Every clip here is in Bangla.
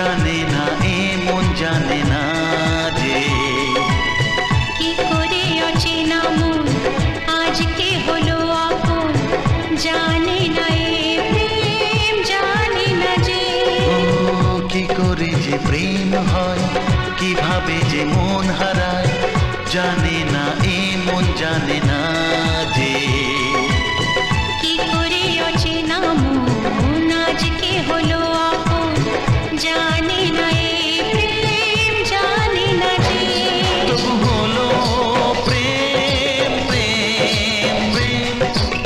জানে না এ মন জানে না যে কি করে অচেনা মন আজকে হলো আপন, জানে না এ প্রেম জানে না যে। ও কি করে যে প্রেম হয়, কিভাবে যে মন হারায়, জানে না এ মন জানে না যে কি করে অচেনা মন আজকে হলো আপন, জানে না এ প্রেম জানে না যে। তবু হলো প্রেম প্রেম প্রেম,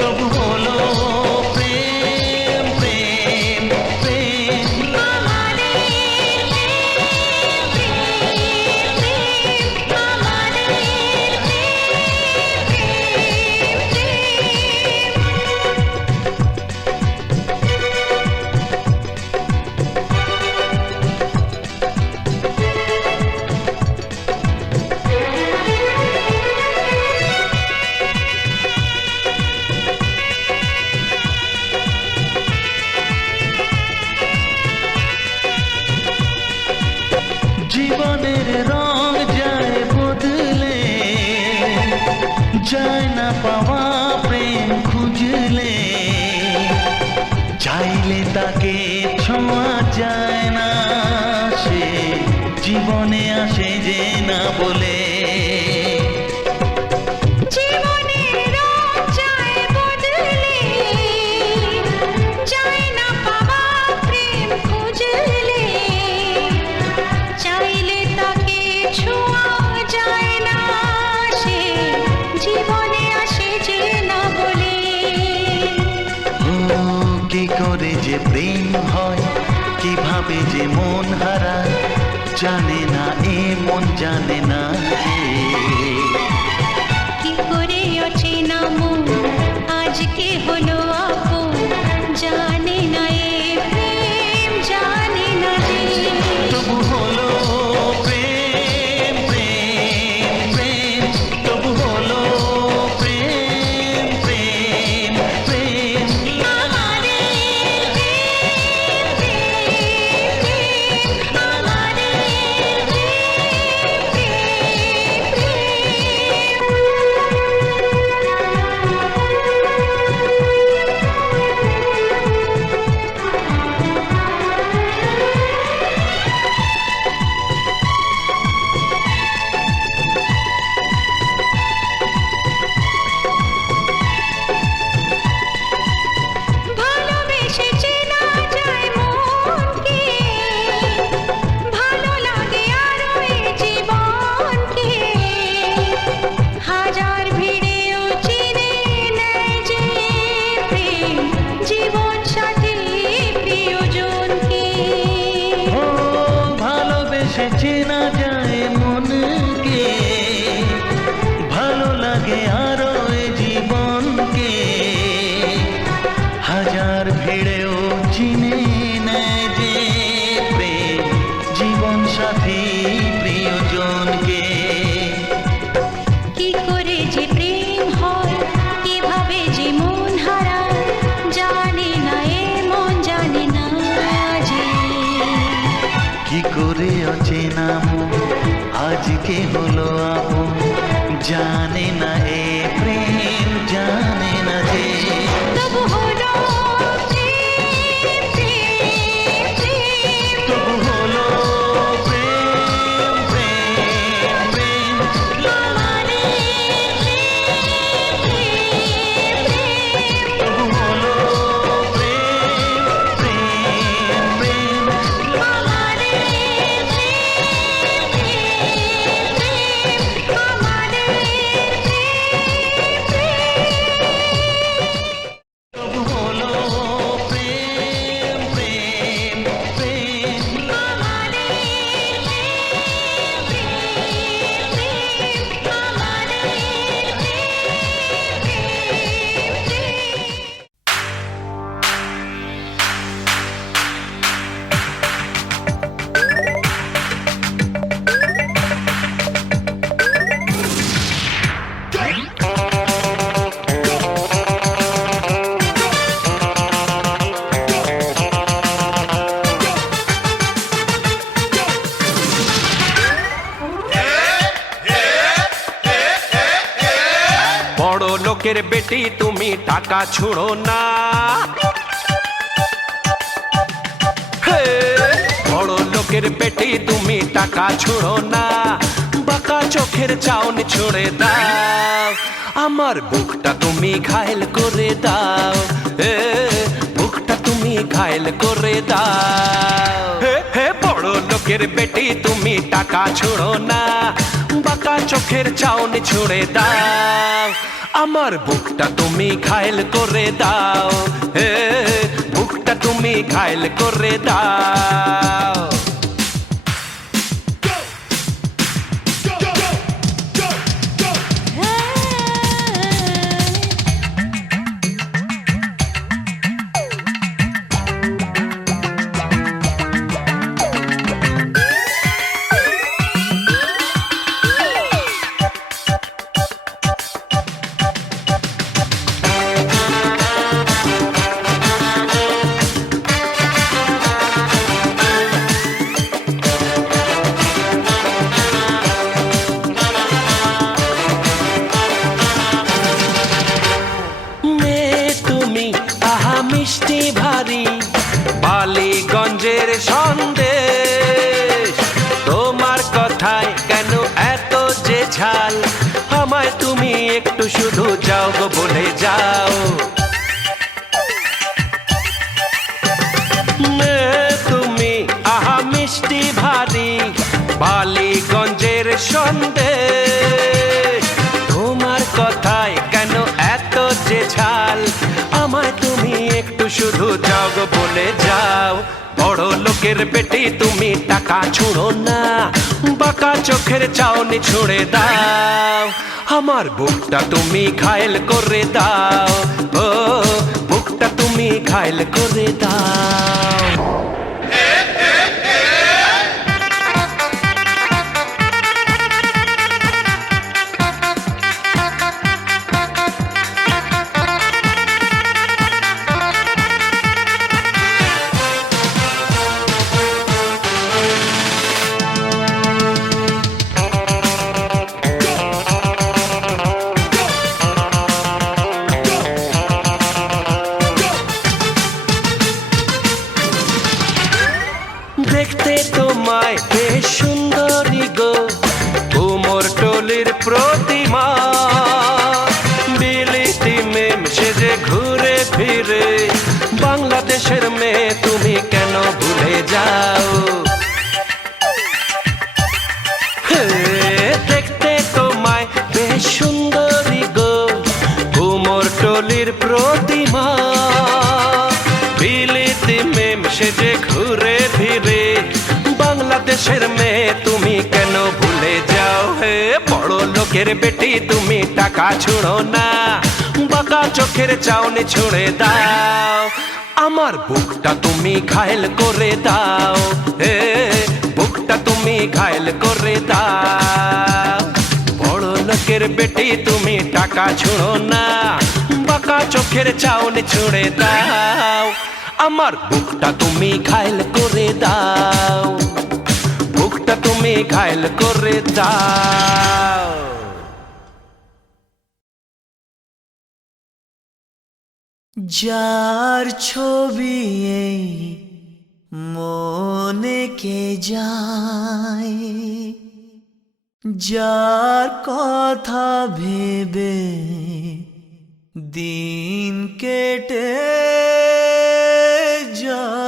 তবু হলো প্রেম প্রেম প্রেম। আমাদের প্রেম প্রেম, আমাদের প্রেম জীবনের রং যায় বদলে, যায় না পাওয়া প্রেম খুঁজলে, চাইলে তাকে ছোঁয়া যায় না, সে জীবনে আসে যে না বলে। জীবনের রং যায় বদলে, যায় না পাওয়া প্রেম খুঁজলে, চাইলে তাকে ছোঁয়া যায় না, সে জীবনে আসে যে না বলে। ও কি করে যে প্রেম হয়, কিভাবে যে মন হারায়, জানে না এ মন জানে না যে কি করে অচেনা মন আজকে হলো আপন, জানে না এ প্রেম জানে না যে। তবু হলো প্রেম প্রেম প্রেম, তবু হলো প্রেম প্রেম প্রেম। আমাদের প্রেম প্রেম, আমাদের ভালোবেসে চেনা যায় মনকে, ভালো লাগে আরো এ জীবনকে, হাজার ভিড়েও চিনে নেয় যে প্রেম জীবন সাথী প্রিয়জনকে। ও ভালোবেসে চেনা যায় মনকে, ভালো লাগে আরো এ জীবনকে, হাজার ভিড়েও চিনে নেয় যে প্রেম জীবন সাথী প্রিয়জনকে। কি করে যে প্রেম হয়, কিভাবে যে মন হারায়, জানে না এ মন জানে না যে। কি করে অচেনা মন আজকে হলো আপন, জানে না এ প্রেম জানে না যে। তবু হলো প্রেম প্রেম প্রেম, তবু হলো প্রেম প্রেম প্রেম। আমাদের প্রেম প্রেম, তবু হলো প্রেম প্রেম প্রেম। আমাদের প্রেম প্রেম। লোকের বেটি তুমি টাকা ছুঁড়ো না। হে, বড় লোকের বেটি তুমি টাকা ছুঁড়ো না, বাঁকা চোখের চাউনি ছুঁড়ে দাও, আমার বুকটা তুমি ঘায়েল করে দাও, বুকটা তুমি ঘায়েল করে দাও। হে বড় লোকের বেটি তুমি টাকা ছুঁড়ো না, বাঁকা চোখের চাউনি ছুঁড়ে দাও, আমার বুকটা তুমি ঘায়েল করে দাও, বুকটা তুমি ঘায়েল করে দাও। মিষ্টি ভারী বালিগঞ্জের সন্দেশ, তোমার কথায় কেন এত যে ঝাল, আমায় তুমি একটু শুধু যাও গো বলে যাও। তুমি আহা মিষ্টি ভারী বালিগঞ্জের সন্দেশ, তোমার কথায় কেন এত যে ঝাল, আমায় তুমি একটু শুধু যাও গো বলে যাও। বড় লোকের বেটি তুমি টাকা ছুঁড়ো না, বাঁকা চোখের চাউনি ছুঁড়ে দাও, আমার বুকটা তুমি ঘায়েল করে দাও, ও বুকটা তুমি ঘায়েল করে দাও। দেখতে তোমায় বেশ সুন্দরী গো, কুমোর টলির প্রতিমা, বিলিতি মেম সেজে ঘুরে ফিরে, বাংলাদেশের মেয়ে তুমি কেন ভুলে যাও। দেখতে তোমায় বেশ সুন্দরী গো, কুমোর টলির প্রতিমা, বিলিতি মেম সেজে ঘুরে ফিরে, বাংলাদেশের মেয়ে তুমি কেন ভুলে যাও। হে বড় লোকের বেটি তুমি টাকা ছুঁড়ো না, বাঁকা চোখের চাউনি ছুঁড়ে দাও, আমার বুকটা তুমি ঘায়েল করে দাও, বুকটা তুমি ঘায়েল করে দাও। বড় লোকের বেটি তুমি টাকা ছুঁড়ো না, বাঁকা চোখের চাউনি ছুঁড়ে দাও, আমার বুকটা তুমি ঘায়েল করে দাও, বুকটা তুমি ঘায়েল করে দাও। যার ছবি এই মনে কে যায়, যার কথা ভেবে দিন কেটে যায়।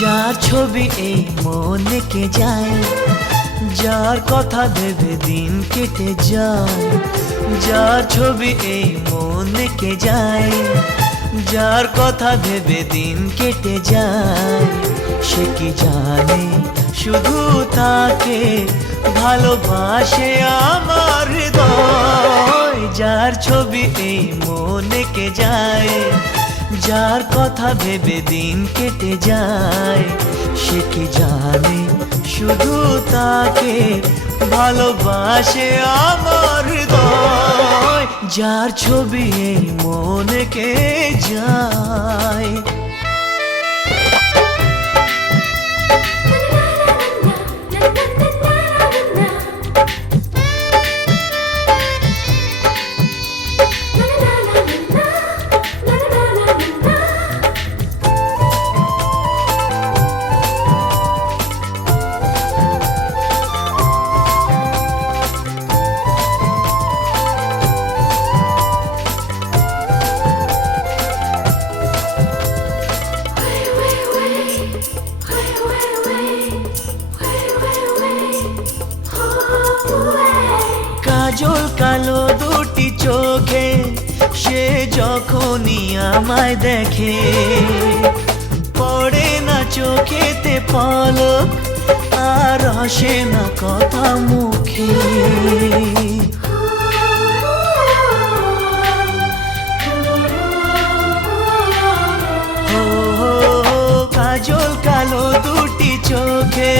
যার ছবি এই মনে কে যায়, যার কথা ভেবে দিন কেটে যায়, যার ছবি এই মনে কে যায়, যার কথা ভেবে দিন কেটে যায়, সে কি জানে শুধু তাকে ভালোবাসে আমার হৃদয়। যার ছবি এই মনে কে যায়, যার কথা ভেবে দিন কেটে যায়, সে কি জানে শুধু তাকে ভালোবাসে আমার হৃদয়। যার ছবি এই মনে কে যায়। কাজল কালো দুটি চোখে সে যখনই আমায় দেখে, পড়ে না চোখেতে পলক আর আসে না কথা মুখে। কাজল কালো দুটি চোখে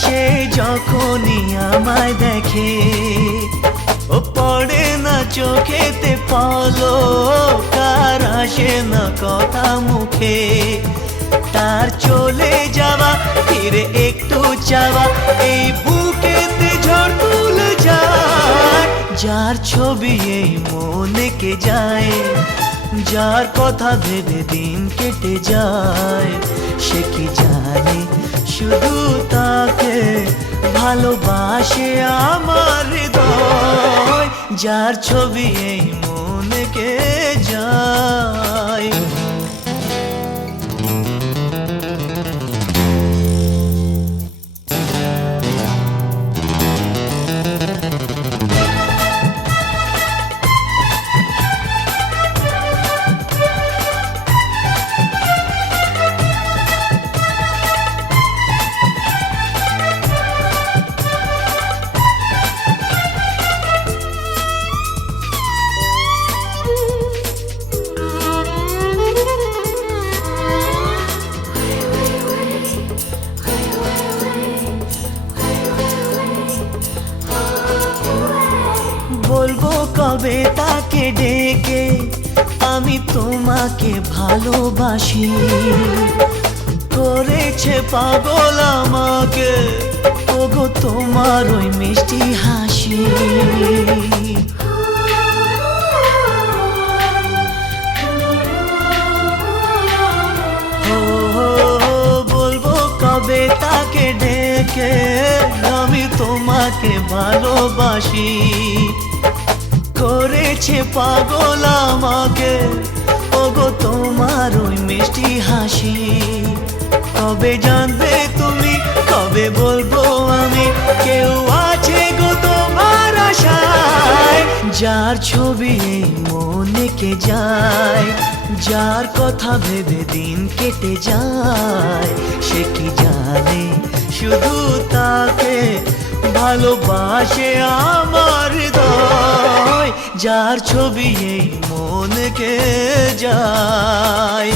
সে যখনই আমায় দেখে, ও পড়ে না চোখেতে পলক আর আসে না কথা মুখে। তার চলে যাওয়া ফিরে একটু চাওয়া এই বুকেতে ঝড় তুলে যায়। যার ছবি এই মনে কে যায়, যার কথা ভেবে দিন কেটে যায়, সে কি জানে শুধু তাকে ভালোবাসে আমার হৃদয়। যার ছবি এই মনে কে যায়। বলবো কবে তাকে ডেকে আমি তোমাকে ভালোবাসি, করেছে পাগল আমাকে ওগো তোমার ওই মিষ্টি হাসি। বলবো কবে তাকে ডেকে আমি তোমাকে ভালোবাসি, করেছে পাগল আমাকে ওগো তোমার ওই মিষ্টি হাসি। কবে জানবে তুমি, কবে বলবো আমি, কেউ আছে গো তোমার আশায়। যার ছবি এই মনে কে যায়, যার কথা ভেবে দিন কেটে যায়, সে কি জানে শুধু তাকে ভালোবাসে আমার হৃদয়। যার ছবি এই মনে কে যায়।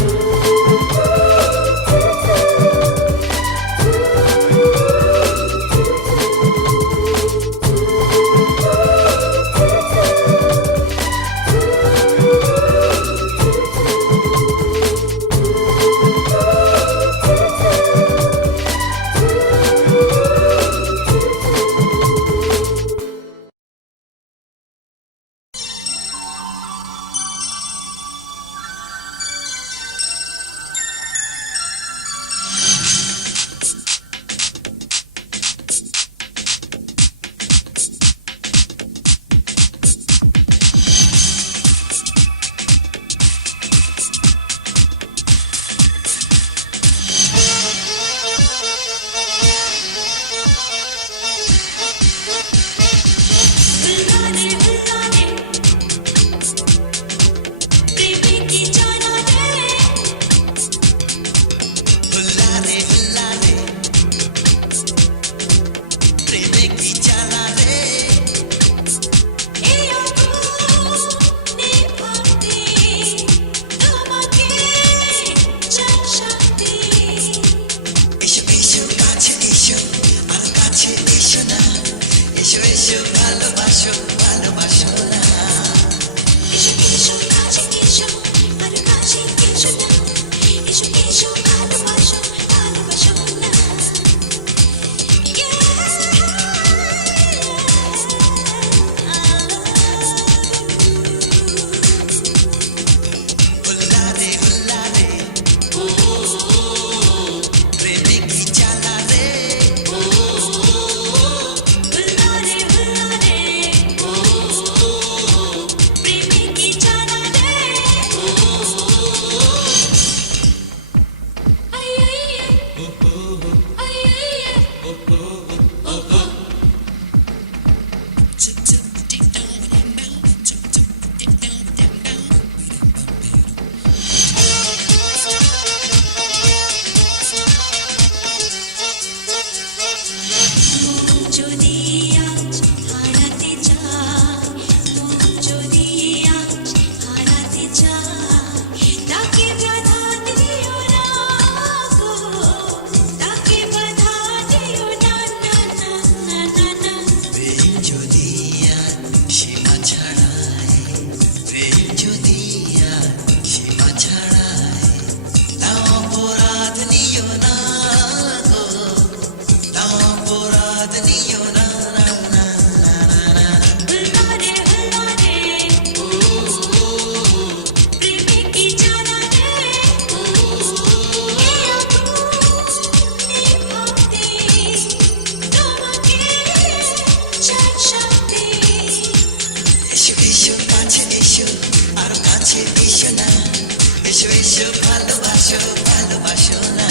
ভালোবাসো ভালোবাসো না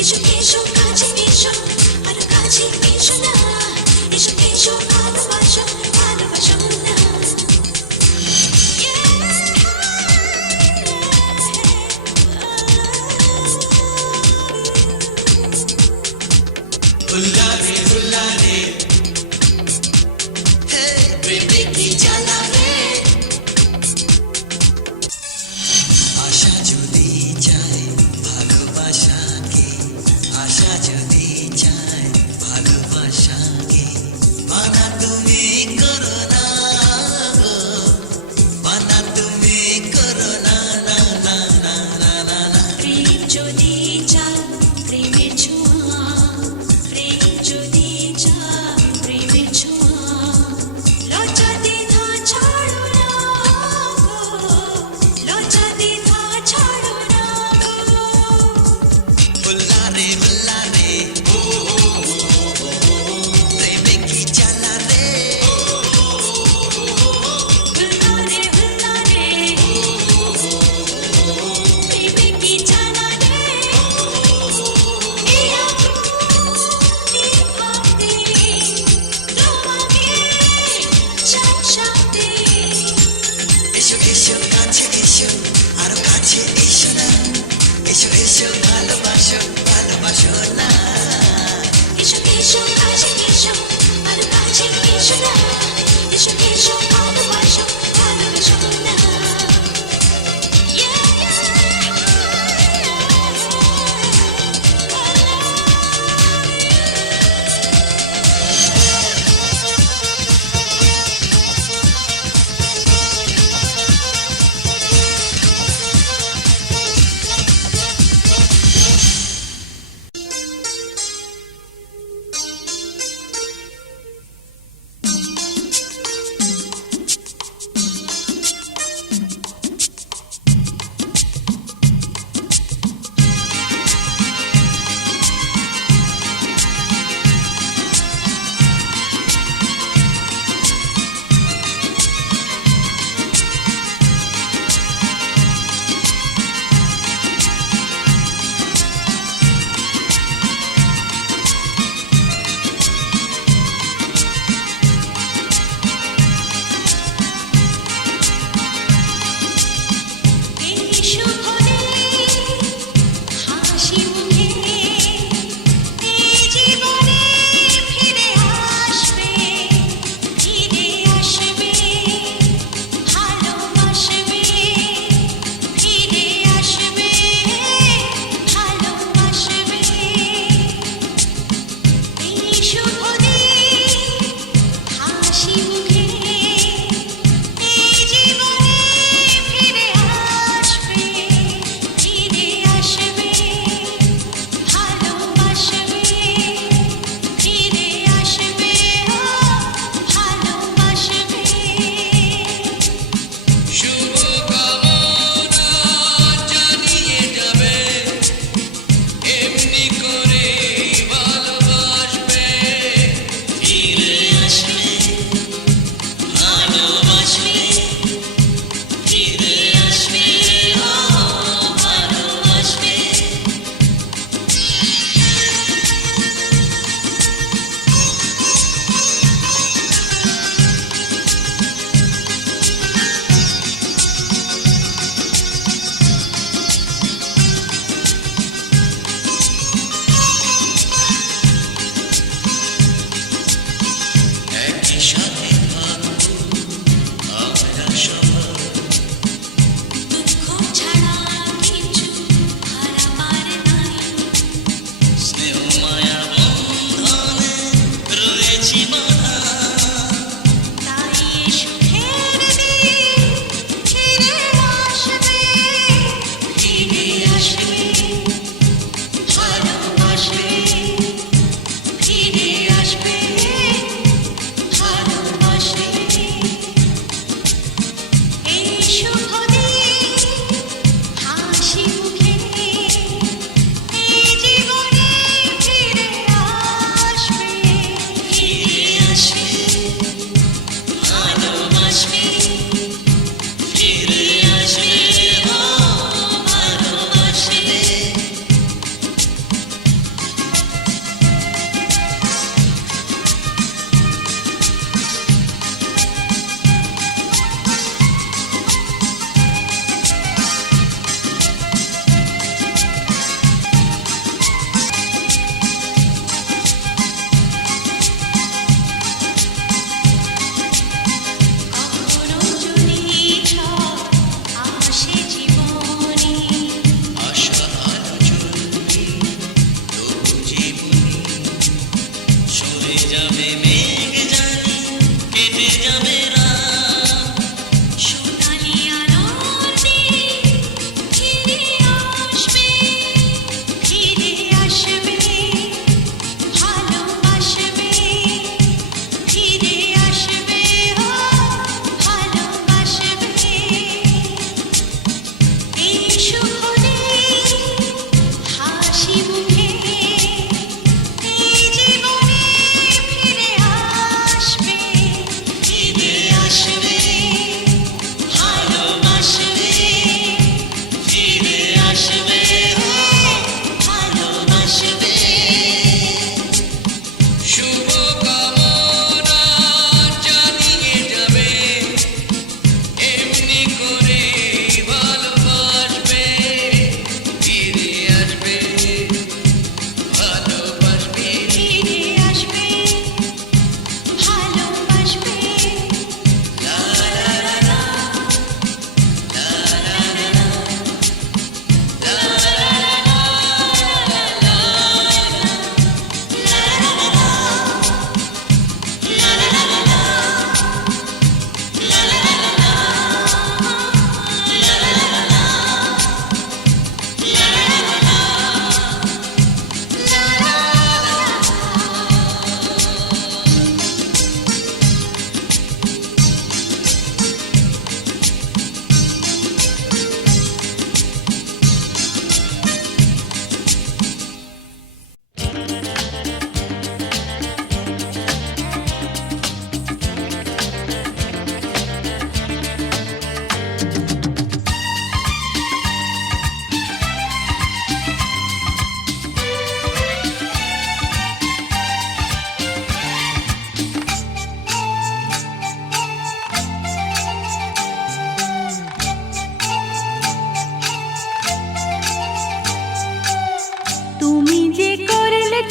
এসো এসো কাছে এসো আর কাছে এসো না এসো এসো ভালোবাসো ভালোবাসো না হুল্লারে হুল্লারে হে প্রেমে কি জ্বালা রে আশা যদি যায়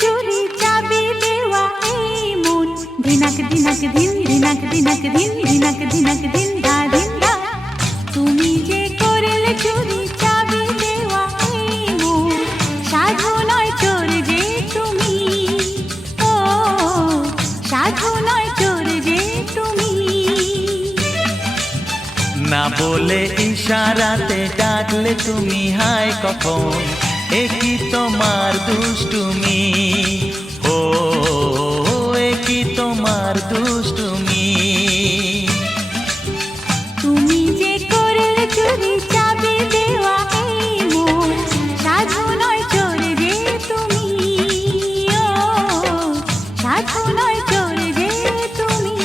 চুরি চাবি দেওয়া এই মন ধিনাক ধিনাক ধিন ধিনাক ধিনাক ধিন ধিনাক ধিনাক ধিন ধা ধিন ধা তুমি যে করলে চুরি চাবি দেওয়া এই মন সাধু নয় চোর যে তুমি ও সাধু নয় চোর যে তুমি না বলে ইশারাতে ডাকলে তুমি হায় কখন একই তোমার দুষ্টুমি ও একই তোমার দুষ্টুমি তুমি যে করলে চুরি চাবি দেওয়া এই মন সাধু নয় চোর যে তুমি ও সাধু নয় চোর যে তুমি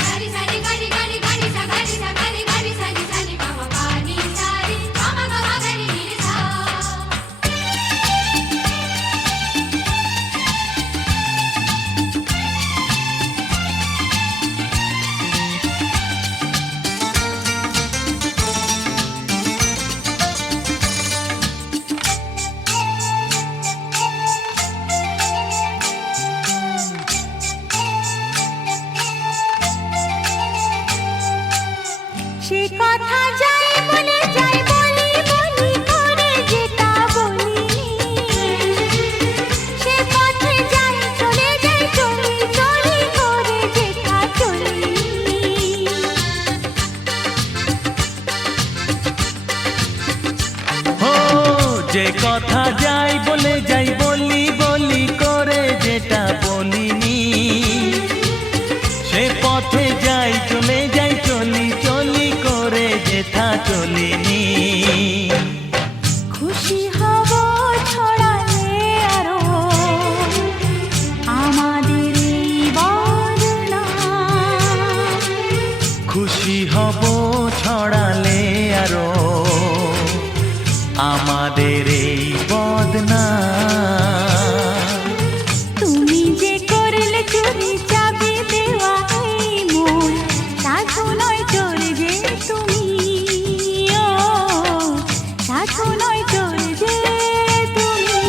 Sari sari gari gari gari sa gari sari sari mama pani sari mama mama gari ni sa সে কথা যাই বলে যাই বলি বলি করে যেটা বলিনি সে পথে যাই চলে যাই চলি চলি করে যেটা চলিনি ও যে কথা যাই বলে যাই বলি বলি করে যেটা বলিনি সে পথে যাই চলে যাই চলি চলি করে যেটা চলিনি খুশি হব ছড়ালে আরো আমাদের এই বদনা খুশি হব ছড়ালে আরো আমাদের এই বদনা তুমি যে করলে চুরি চাবি দেওয়া এই মন সাধু নয় চোর যে তুমি ও সাধু নয় চোর যে তুমি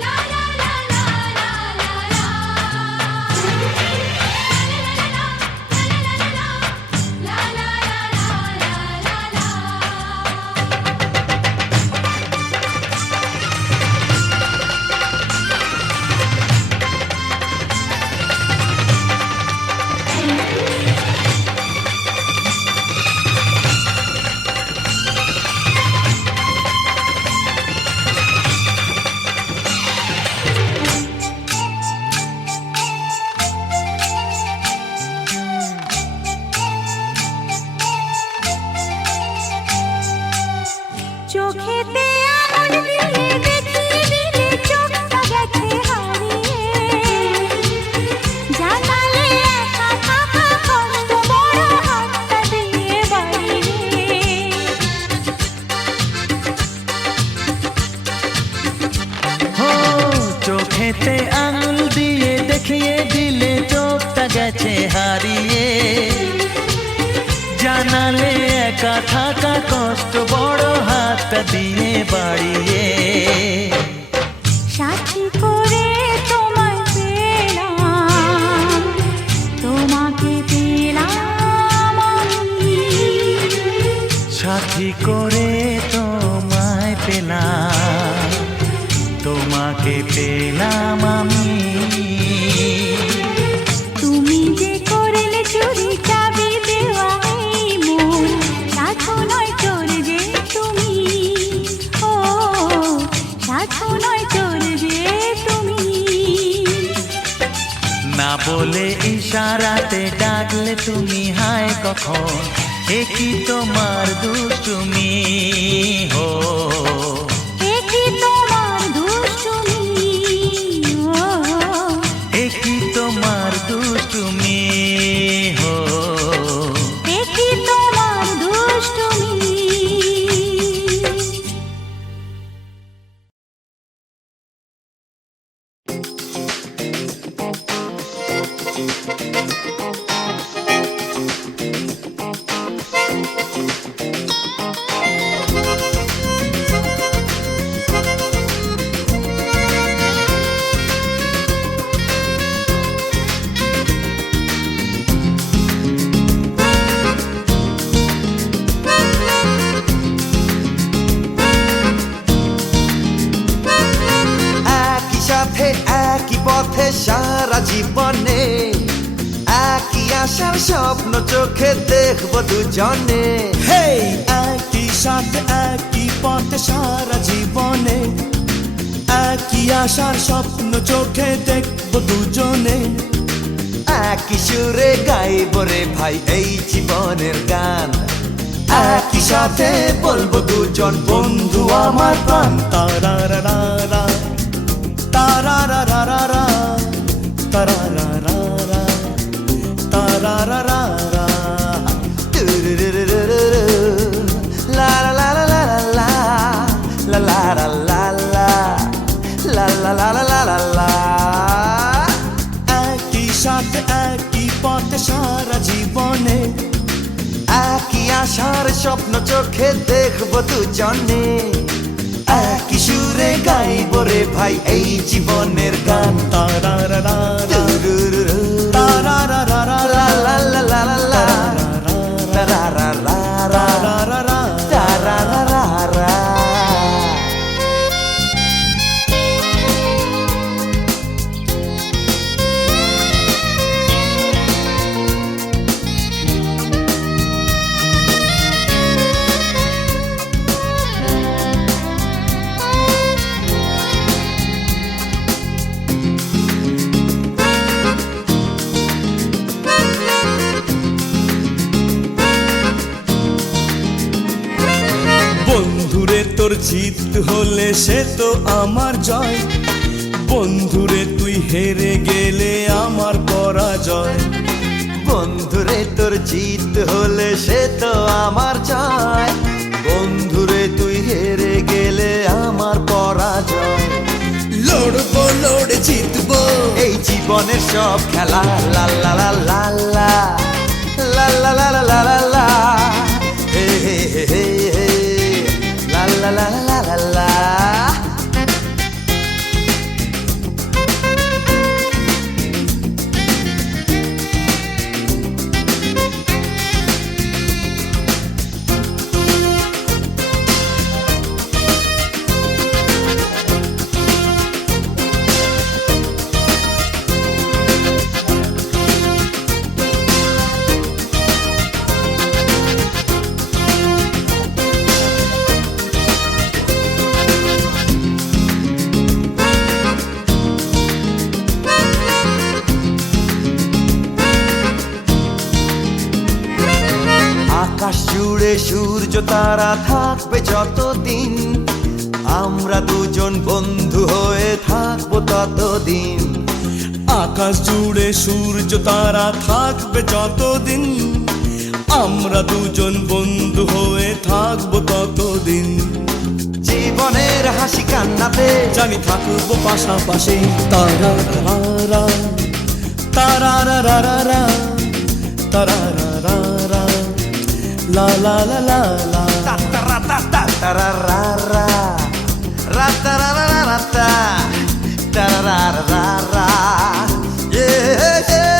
la la la la la la la la চোখেতে আঙুল দিয়ে দেখিয়ে দিলে চোখটা গেছে হারিয়ে জানালে একা থাকা কষ্ট বড় হাতটা দিয়ে বাড়িয়ে ও চোখেতে আঙুল দিয়ে দেখিয়ে দিলে চোখটা গেছে হারিয়ে জানালে একা থাকা কষ্ট বড় হাতটা দিয়ে বাড়িয়ে সাথী করে তোমায় পেলাম তোমাকে পেলাম আমি সাথী করে তোমায় পেলাম তোমাকে পেলাম আমি তুমি যে করলে চুরি চাবি দেওয়া এই মন সাধু নয় চোর যে তুমি ও সাধু নয় চোর যে তুমি না বলে ইশারাতে ডাকলে তুমি হায় কখন একই তোমার দুষ্টুমি হো একই তোমার দুষ্টুমি ও পথে সারা জীবনে, একই আশার স্বপ্ন চোখে দেখবো দুজনে। হেই একই সাথে একই পথে সারা জীবনে, একই আশার স্বপ্ন চোখে দেখবো দুজনে। একই সুরে গাইবো রে ভাই এই জীবনের গান, একই সাথে বলবো দুজন বন্ধু আমার প্রাণ। তারারারারা, তারারারারা, তারারারারা, তারারারারা। তুরুরুরুরুরু, লা লা লা লা লা লা লা লা লা লা লা লা লা লা লা লা লা। একই সাথে একই পথে সারা জীবনে, একই আশার স্বপ্ন চোখে দেখবো দুজনে, একই সুরে গাইবো রে ভাই এই জীবনের গান। তারারারারা, তুরুরুরু, তারারারারা, লা লা লা লা লা লা, তারারারারা, তারারারা। তারারারারা। বন্ধুরে তোর জিত হলে সে তো আমার জয়, বন্ধুরে তুই হেরে গেলে আমার পরাজয়। বন্ধুরে তোর জিত হলে সে তো আমার জয়, বন্ধুরে তুই হেরে গেলে আমার পরাজয়। লড়বো লড়ে জিতবো এই জীবনের সব খেলা, লা লা লা লা লা লা লা লা লা লা লা লা, হে হে হে হে হে, লা লা লা লা লা লা। আকাশ জুড়ে সূর্য তারা থাকবে যতদিন, আমরা দুজন বন্ধু হয়ে থাকবো ততদিন। আকাশ জুড়ে সূর্য তারা থাকবে যতদিন, আমরা দুজন বন্ধু হয়ে থাকবো ততদিন। জীবনের হাসি কান্নাতে জানি থাকবো পাশাপাশি। তারারারা, তারারারারা, তারারারারা, লা লা লা লা লা। তারারারা, রাতারারারাতা, তারারারারা, yeah, yeah.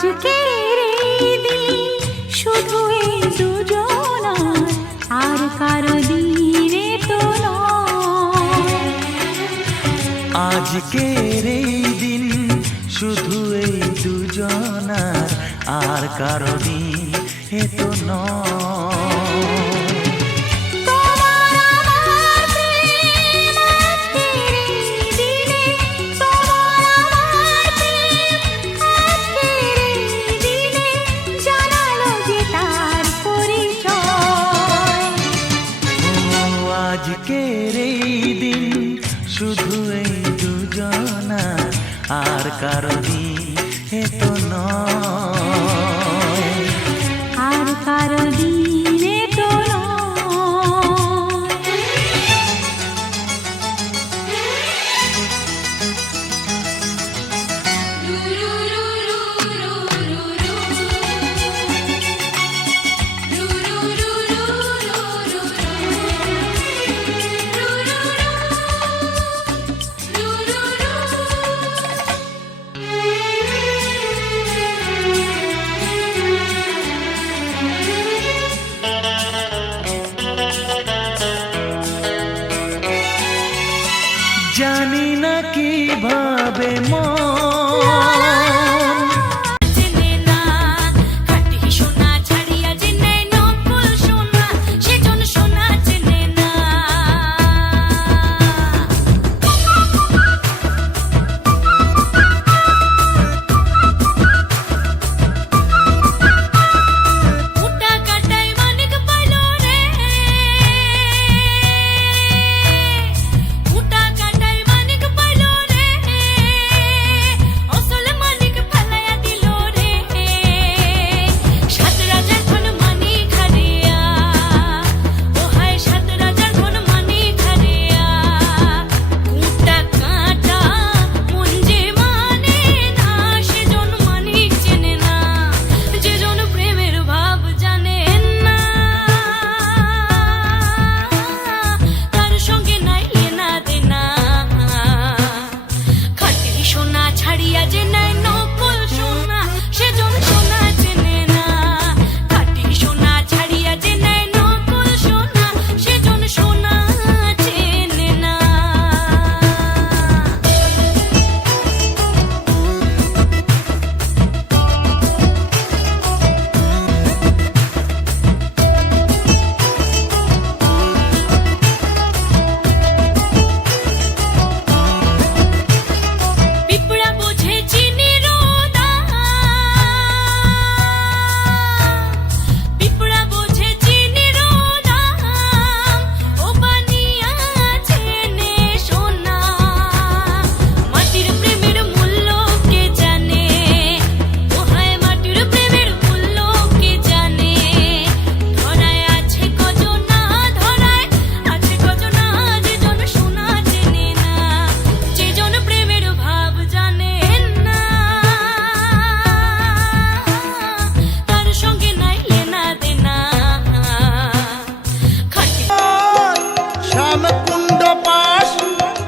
আজকের এই দিন শুধু এই দুজনার, আর কারো দিনে তো নয়। আজকের এই দিন শুধু এই দুজনার, আর কারো দিন এ তো নয়। তোমার আমার প্রেম আজকের এই দিনে, তোমার আমার প্রেম আজকের এই দিনে জানালো যে তার পরিচয়। ও আজকের এই দিন শুধু এই দুজনার, আর কারো দিন এ তো নয়। আর কারো দিনে তো নয়। জানি না কিভাবে মন চেনে না খাঁটি সোনা ছাড়িয়া যে নেয় নকল সোনা, সেজন সোনা চেনে না। উটা কাটায় মানিক পাইল রে, উটা কাটায় মানিক পাইল রে, আসল মানিক ফালাইয়া দিল রে। সাত রাজার ধন মানিক হারিয়া, ও হায় সাত রাজার ধন মানিক হারিয়া। উটা কাটা মন যে মানে না, সেজন মানিক চেনে না, যেজন প্রেমের ভাব জানে না। তার সঙ্গে নাই লেনা দেনা, খাঁটি সোনা ছাড়িয়া যে নাই নকল সোনা, সেজন সোনা চেনে না। খাঁটি সোনা ছাড়িয়া যে নাই নকল সোনা, সেজন সোনা চেনে না। পিঁপড়া বোঝে চিনির দাম, পিঁপড়া বোঝে চিনির দাম, ও বানিয়া চেনে সোনা। মাটির প্রেমের মূল্য কে জানে, ও হায় মাটির প্রেমের মূল্য কে জানে। ধরায় আছে কজনা, ধরায় আছে কজনা, যেজন সোনা চেনে না, যেজন প্রেমের ভাব জানে না। তার সঙ্গে নাই লেনা দেনা, খাঁটি শ্যামকুণ্ড পাশ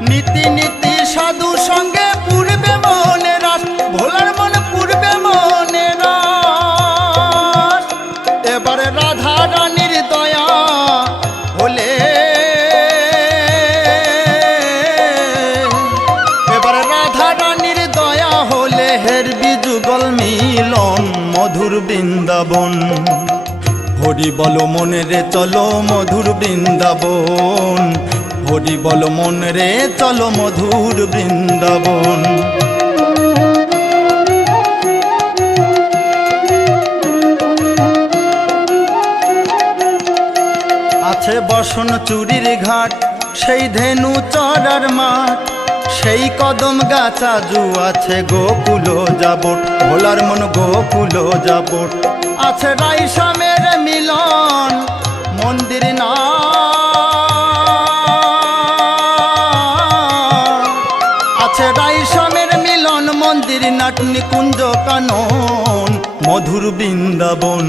নীতি নীতি সাধু সঙ্গে পূর্বে মনে রাস, ভোলার মন পূর্বে মনে রাস। এবারে রাধা রানীর দয়া হলে, এবারে রাধা রানীর দয়া হলে হেরবি যুগল মিলন মধুর বৃন্দাবন। হরি বল মনে রে চলো মধুর বৃন্দাবন, হরি বল মন রে চলো মধুর বৃন্দাবন। আছে বসন চুরির ঘাট, সেই ধেনু চড়ার মাঠ, সেই কদম গাছা জু আছে গোকুল যাবট, ভোলার মন গোকুল যাবট। আছে রাইসামের মিলন মন্দির না, আছে রাইসামের মিলন মন্দির নাট নিকুঞ্জ কানন মধুর বৃন্দাবন।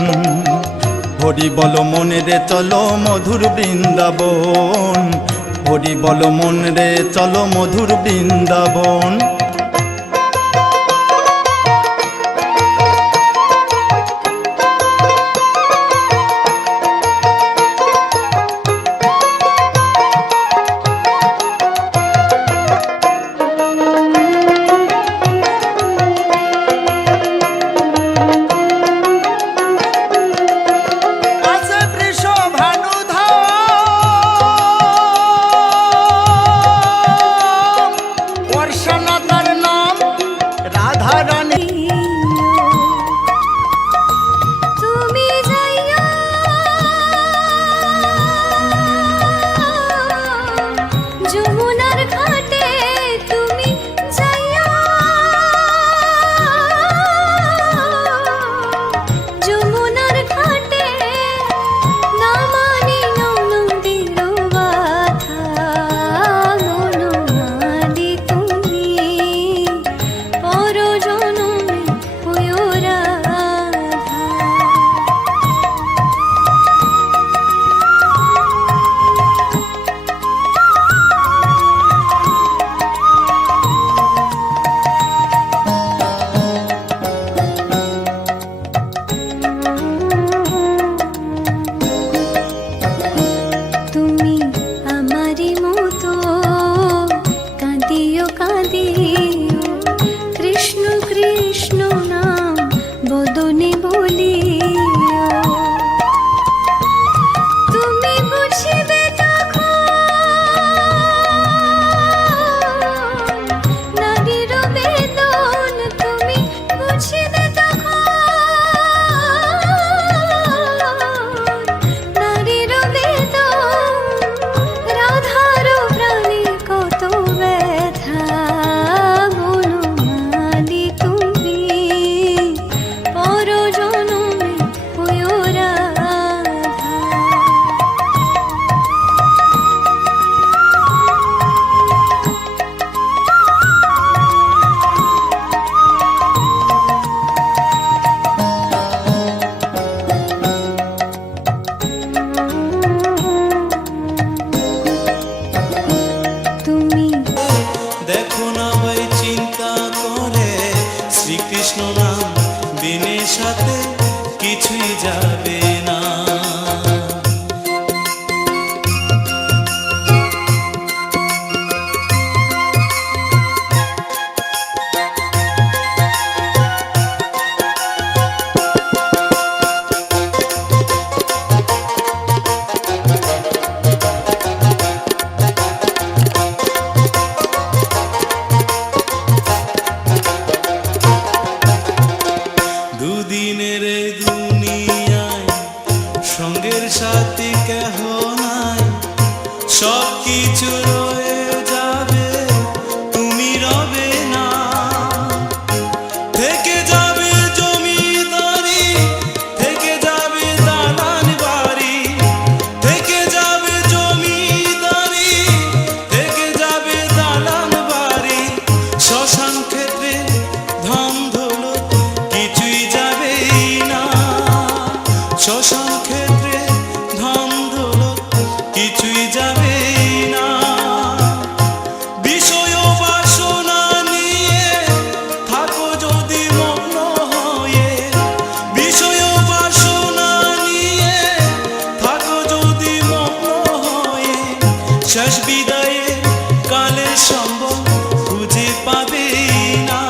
হরি বল মনে রে চলো মধুর বৃন্দাবন, হরি বল মন রে চলো মধুর বৃন্দাবন। শ্রীকৃষ্ণ নাম বিনে সাথে কিছুই যাবে না। দুদিনের এই দুনিয়ায় সঙ্গের সাথে কেহ নাই, সব কিছু রয়ে যাবে, তুমি রবে না। থেকে যাবে জমিদারি, থেকে যাবে দালান বাড়ি, থেকে যাবে জমিদারি, থেকে যাবে দালান বাড়ি, শ্মশান ক্ষেত্রে ধন দৌলত কিছুই যাবে না। শ্মশান ক্ষেত্রে ধন দৌলত কিছুই যাবে না। বিষয় বাসনা নিয়ে থাকো যদি মগ্ন হয়ে, বিষয় বাসনা নিয়ে থাকো যদি মগ্ন হয়ে, শেষ বিদায়ে কালের সম্ভব খুঁজে পাবে না।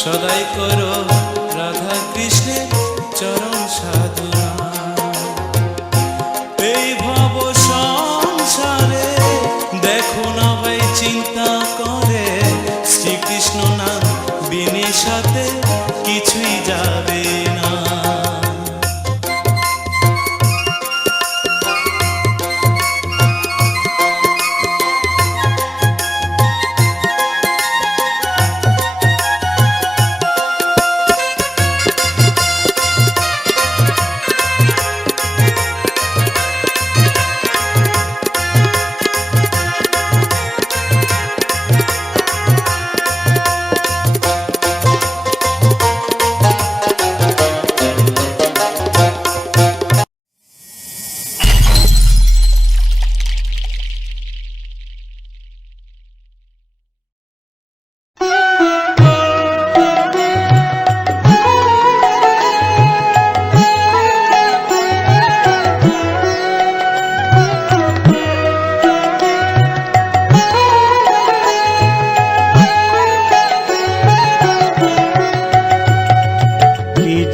সদাই করো রাধা কৃষ্ণের চরণ সাধনা, এই ভব সংসারে দেখো না ভাই চিন্তা করে, শ্রীকৃষ্ণ নাম বিনে সাথে কিছুই যাবে না।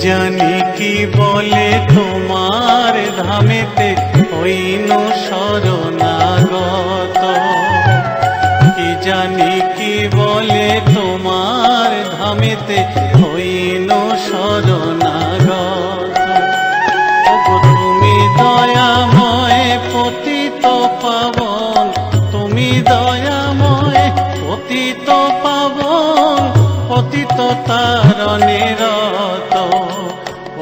জানি কি বলে তোমার ধামেতে হইন শরণাগত, কি জানি কি বলে তোমার ধামেতে হইন শরণাগত। ওগো তুমি দয়াময় পতিত পাবন, তুমি দয়াময় পতিত পাবন, পতিত তারণে রত।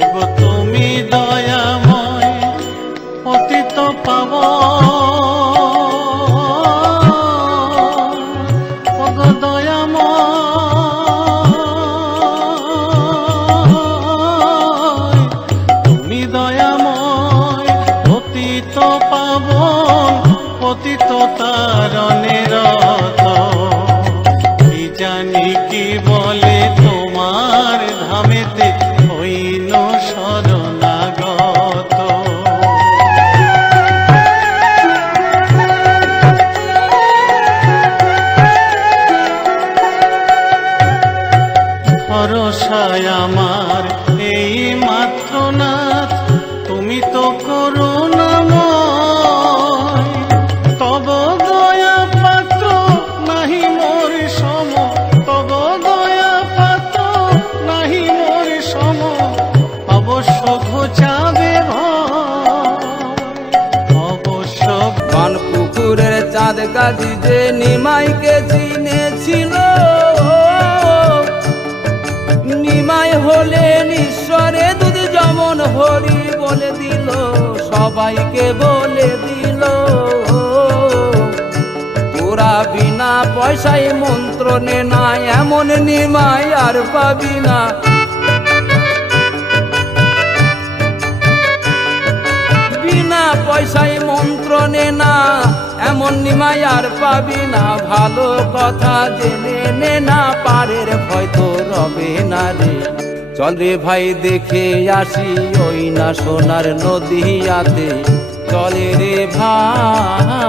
ওগো তুমি দয়াময় পতিত পাবন, ওগো দয়াময়, তুমি দয়াময় পতিত পাবন, পতিত তারণে রত। কি জানি কি বলে তোমার ধামেতে হইন শরণাগত। ভরসায় আমার এই মাত্র নাথ, তুমি তো করুণাময়, তব দয়া পাত্র নাহি মোর সম, তব দয়া পাত্র নাহি মোর সম, অবশ্য ঘোচাবে অবশ্য। বানপুকুরের চাঁদ গাছি যে নিমাইকে চিনেছিল, নিমাই হলেন ঈশ্বরে দুধ যেমন হরি বলে দিল, সবাইকে বলে দিল। তোরা বিনা পয়সায় মন্ত্র নে না, এমন নিমাই আর পাবি না। বিনা পয়সায় মন্ত্র নে না, এমন নিমাই আর পাবি না, ভালো কথা জেনে নে না, পারের ভয় তো রবে না রে। চল রে ভাই দেখে আসি ওই না সোনার নদীয়াতে, চলে রে ভাই।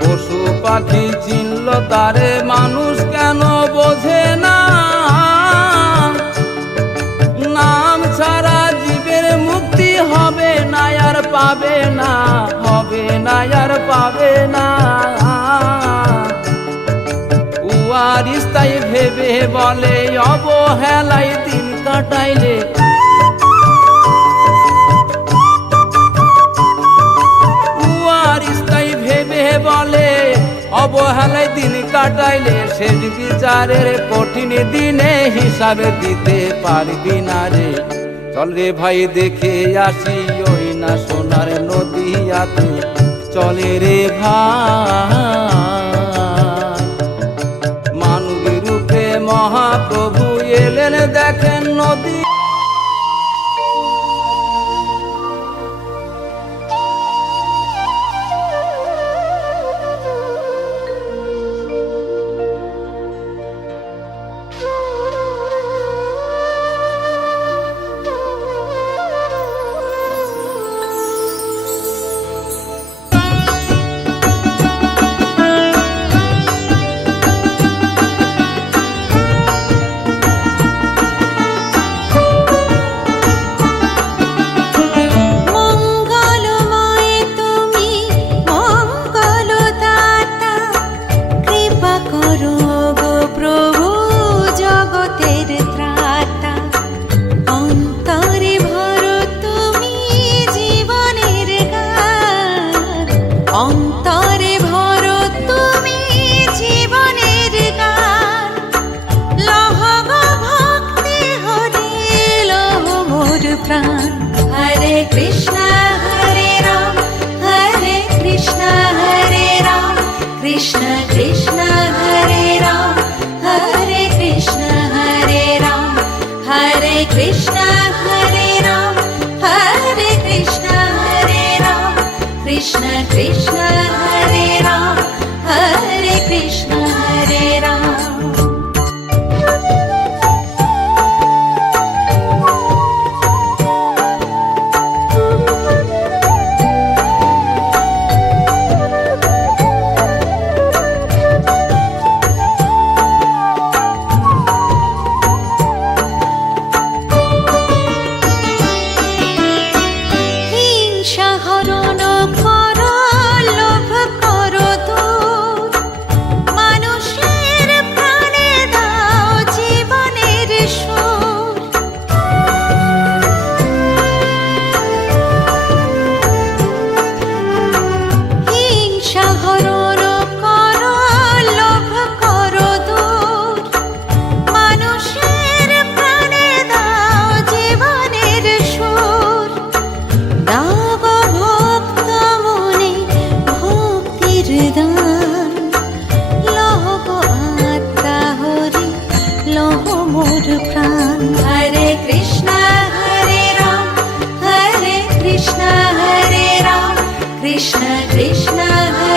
পশু পাখি চিনল তারে, মানুষ কেন বোঝে না, নাম ছাড়া জীবের মুক্তি হবে না আর পাবে না, হবে না আর পাবে না। উয়ারিস তাই ভেবে বলে অবহেলায় দিন কাটাইলে, বলে অবহেলায় দিন কাটাইলে, শেষ বিচারের কঠিন দিনে হিসাবে দিতে পারবি না রে। চল রে ভাই দেখে আসি ওই না সোনার নদীয়াতে, চলে রে ভাই। মানব রূপে মহাপ্রভু এলেন দেখেন নদী। অন্তরে ভরো তুমি জীবনের গান, লহ গো ভক্তি হরি লহ মোর প্রাণ। হরে কৃষ্ণ হরে রাম, হরে কৃষ্ণ হরে রাম, কৃষ্ণ কৃষ্ণ হরে রাম, হরে কৃষ্ণ হরে রাম, হরে কৃষ্ণ হরে রাম, হরে কৃষ্ণ হরে রাম, কৃষ্ণ কৃষ্ণ হরে রাম, হরে কৃষ্ণ হরে রাম। হিংসা হরণ করো, লোভ করো দূর, মানুষের প্রাণে দাও জীবনের সুর। হিংসা হরণ করো, লোভ করো দূর, মানুষের প্রাণে দাও জীবনের সুর। দাও গো ভক্ত মনে ভক্তির দান, লহ গো আত্মা হরি লহ মোর প্রাণ। হরে কৃষ্ণ হরে রাম, হরে কৃষ্ণ হরে রাম, কৃষ্ণ কৃষ্ণ হরে